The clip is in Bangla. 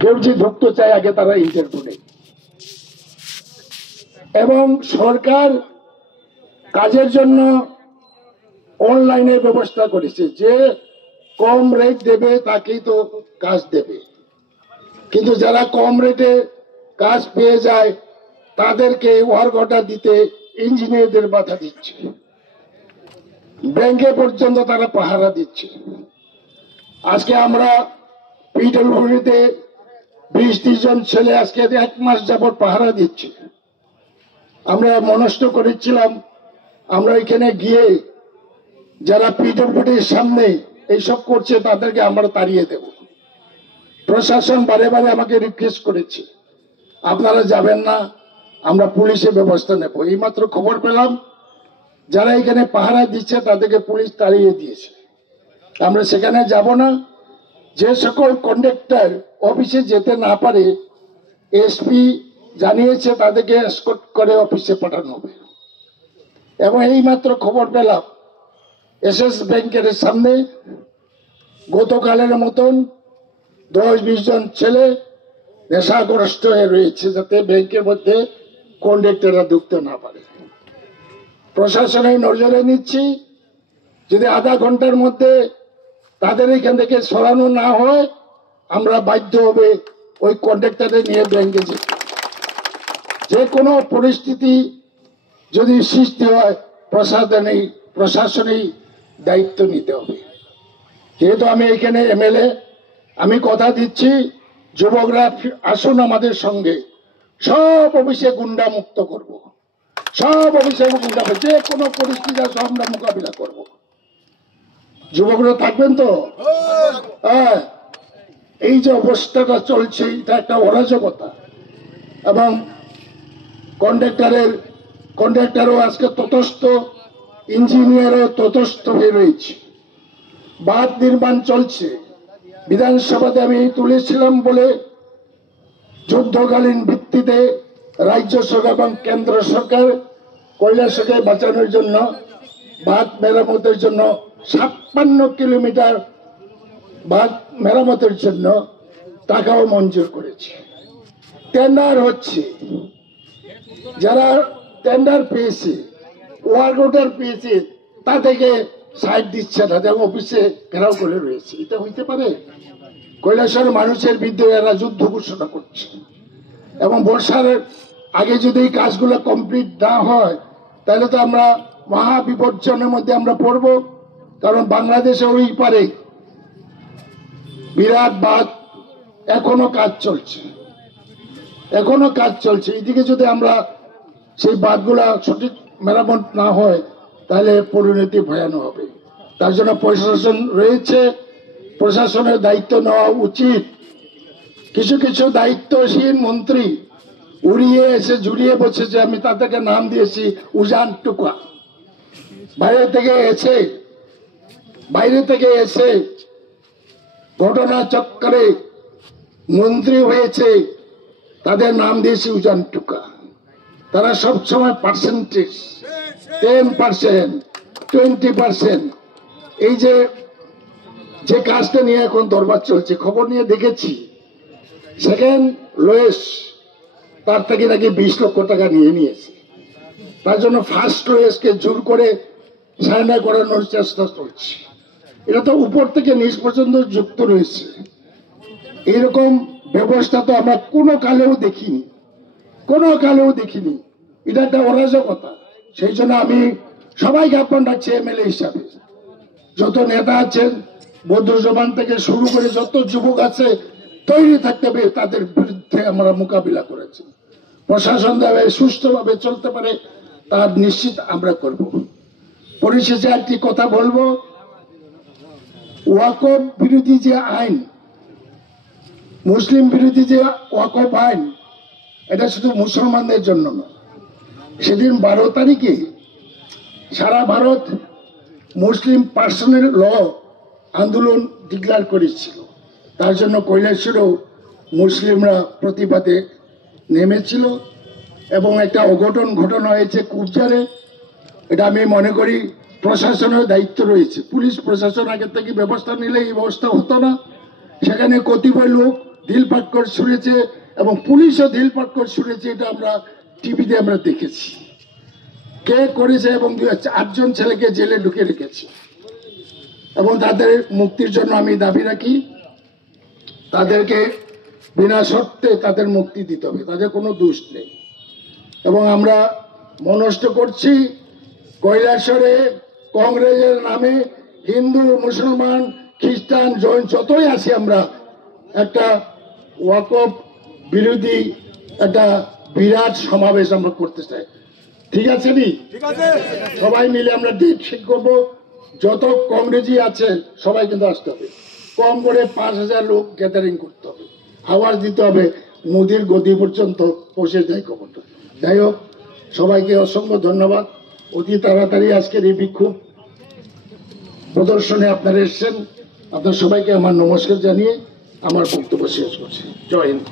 কেউ যে ঢুকতে চায় আগে তারা ইন্টারভিউ নেয়। এবং সরকার কাজের জন্য অনলাইনের ব্যবস্থা করেছে, যে কম রেট দেবে তাকেই তো কাজ দেবে, কিন্তু যারা কম রেটে কাজ পেয়ে যায় তাদেরকে ওয়ার্ক অর্ডার দিতে ইঞ্জিনিয়ারদের বাধা দিচ্ছে, ব্যাংকে পর্যন্ত তারা পাহারা দিচ্ছে। আজকে আমরা পিডব্লিউডিতে 20-30 জন ছেলে আজকে 1 মাস যাবত পাহারা দিচ্ছে। আমরা মনস্থ করেছিলাম আমরা এখানে গিয়ে যারা পিডব্লিউডির সামনে এইসব করছে তাদেরকে আমরা তাড়িয়ে দেব। প্রশাসন বারে বারে আমাকে রিকোয়েস্ট করেছে আপনারা যাবেন না, আমরা পুলিশের ব্যবস্থা নেব। এইমাত্র খবর পেলাম যারা এখানে পাহারা দিচ্ছে তাদেরকে পুলিশ তাড়িয়ে দিয়েছে। আমরা সেখানে যাব না। যে সকল কন্ডাক্টর অফিসে যেতে না পারে এসপি জানিয়েছে তাদেরকে এসকর্ট করে অফিসে পাঠানো হবে। এবং এইমাত্র খবর পেলাম এসএস ব্যাংকের সামনে গতকালের মতন 10-20 জন ছেলে নেশাগ্রস্ত হয়ে রয়েছে, যাতে ব্যাংকের মধ্যে কন্ডাক্টররা ঢুকতে না পারে। প্রশাসনের নজরে নিচ্ছি, যদি আধা ঘন্টার মধ্যে তাদের এখান থেকে সরানো না হয় আমরা বাধ্য হবে ওই কন্ডাক্টরে নিয়ে ব্যাংকে যেতে। যে কোনো পরিস্থিতি যদি সৃষ্টি হয় প্রশাসনেই দায়িত্ব নিতে হবে। যেহেতু আমি এখানে এমএলএ, আমি কথা দিচ্ছি যুবকরা আসুন আমাদের সঙ্গে, সব অফিসে গুন্ডা মুক্ত করব, সব অফিসে গুন্ডা, যে কোনো পরিস্থিতি আমরা মোকাবিলা করব। যুবকরা থাকবেন তো? হ্যাঁ, এই যে অবস্থাটা চলছে এটা একটা অরাজকতা। এবং কন্ডাক্টরও আজকে ততস্থ, ইঞ্জিনিয়ারও ততস্থ হয়ে রয়েছে। বাঁধ নির্মাণ চলছে। বিধানসভাতে আমি তুলেছিলাম বলে যুদ্ধকালীন ভিত্তিতে রাজ্য সরকার এবং কেন্দ্র সরকার কৈলাসকে বাঁচানোর জন্য বাঁধ মেরামতের জন্য 56 কিলোমিটার বাঁধ মেরামতের জন্য টাকাও মঞ্জুর করেছে। টেন্ডার হচ্ছে, যারা টেন্ডার পেয়েছে, ওয়ার্ক অর্ডার পেয়েছে, তাদেরকে সাইড দিচ্ছে না, তাদের অফিসে ঘেরাও করে রয়েছে। এটা হইতে পারে? কৈলাসের মানুষের বিরুদ্ধে এরা যুদ্ধ ঘোষণা করছে। এবং বর্ষার আগে যদি এই কাজগুলো কমপ্লিট না হয় তাহলে তো আমরা মহা বিপর্যয়ের মধ্যে আমরা পড়ব। কারণ বাংলাদেশে ওই পারে বিরাট বাঁধ এখনো কাজ চলছে, এইদিকে যদি আমরা সেই বাঁধগুলা সঠিক মেরামত না হয় তাহলে পরিণতি ভয়ানক হবে। তার জন্য প্রশাসন রয়েছে, প্রশাসনের দায়িত্ব নেওয়া উচিত। কিছু কিছু দায়িত্বশীল মন্ত্রী উড়িয়ে এসে জুড়িয়ে বসেছে, আমি তাদেরকে নাম দিয়েছি উজান টুকা। বাইরে থেকে এসে ঘটনা চক্করে মন্ত্রী হয়েছে, তাদের নাম দিয়েছি উজান টুকা। তারা সবসময় পার্সেন্টেজ 10%, 20%, এই যে কাজটা নিয়ে এখন দরবার চলছে, খবর নিয়ে দেখেছি সেকেন্ড লোয়েস্ট তার থেকে নাকি 20 লক্ষ টাকা নিয়ে নিয়েছে। তার জন্য ফার্স্ট লোয়েস্টকে জোর করে সারেন্ডার করানোর চেষ্টা চলছে। এটা তো উপর থেকে নিচ পর্যন্ত যুক্ত রয়েছে। এইরকম ব্যবস্থা তো আমরা কোনো কালেও দেখিনি। এটা একটা অরাজকতা। সেই জন্য আমি সবাইকে আহ্বান রাখছি এমএলএ হিসাবে, যত নেতা আছেন বৌদ্ধজমান থেকে শুরু করে যত যুবক আছে তৈরি থাকতে হবে, তাদের বিরুদ্ধে আমরা মোকাবিলা করেছি। প্রশাসন যাবে সুষ্ঠুভাবে চলতে পারে তার নিশ্চিত আমরা করব। পরিশেষে একটি কথা বলবো, ওয়াকফ বিরোধী যে আইন, মুসলিম বিরোধী যে ওয়াকফ আইন, এটা শুধু মুসলমানদের জন্য নয়। সেদিন 12 তারিখে সারা ভারত মুসলিম পার্সোনাল ল আন্দোলন ডিক্লেয়ার করেছিল। তার জন্য কৈলাসেরও মুসলিমরা প্রতিবাদে নেমেছিল এবং একটা অঘটন ঘটনা হয়েছে কুবজারে। এটা আমি মনে করি প্রশাসনের দায়িত্ব রয়েছে। পুলিশ প্রশাসন আগে থেকে ব্যবস্থা নিলে এই ব্যবস্থা হতো না। সেখানে কতিপয় লোক ঢিলপাট করে ছুড়েছে এবং পুলিশও ঢিলপাট করে ছুড়েছে, এটা আমরা টিভিতে আমরা দেখেছি। কে করেছে এবং 8জন ছেলেকে জেলে ঢুকে রেখেছে এবং তাদের মুক্তির জন্য আমি দাবি রাখি, তাদেরকে বিনা শর্তে তাদের মুক্তি দিতে হবে, তাদের কোনো দোষ নেই। এবং আমরা মনস্থ করছি কৈলাসহরে কংগ্রেসের নামে হিন্দু, মুসলমান, খ্রিস্টান, জৈন যতই আছি আমরা একটা ওয়াকফ বিরোধী একটা বিরাট সমাবেশ আমরা করতে চাই। ঠিক আছে নি? সবাই মিলে আমরা ডেট ঠিক করবো। যত কংগ্রেসি আছে সবাই কিন্তু আসতে হবে, কম করে 5000 লোক গ্যাদারিং করতে হবে, আওয়াজ দিতে হবে মোদির গদি পর্যন্ত পৌঁছে যায় খবরটা। যাই হোক, সবাইকে অসংখ্য ধন্যবাদ। অতি তাড়াতাড়ি আজকের এই বিক্ষোভ প্রদর্শনে আপনারা এসেছেন। আপনার সবাইকে আমার নমস্কার জানিয়ে আমার বক্তব্য শেষ করছি। জয় হিন্দ।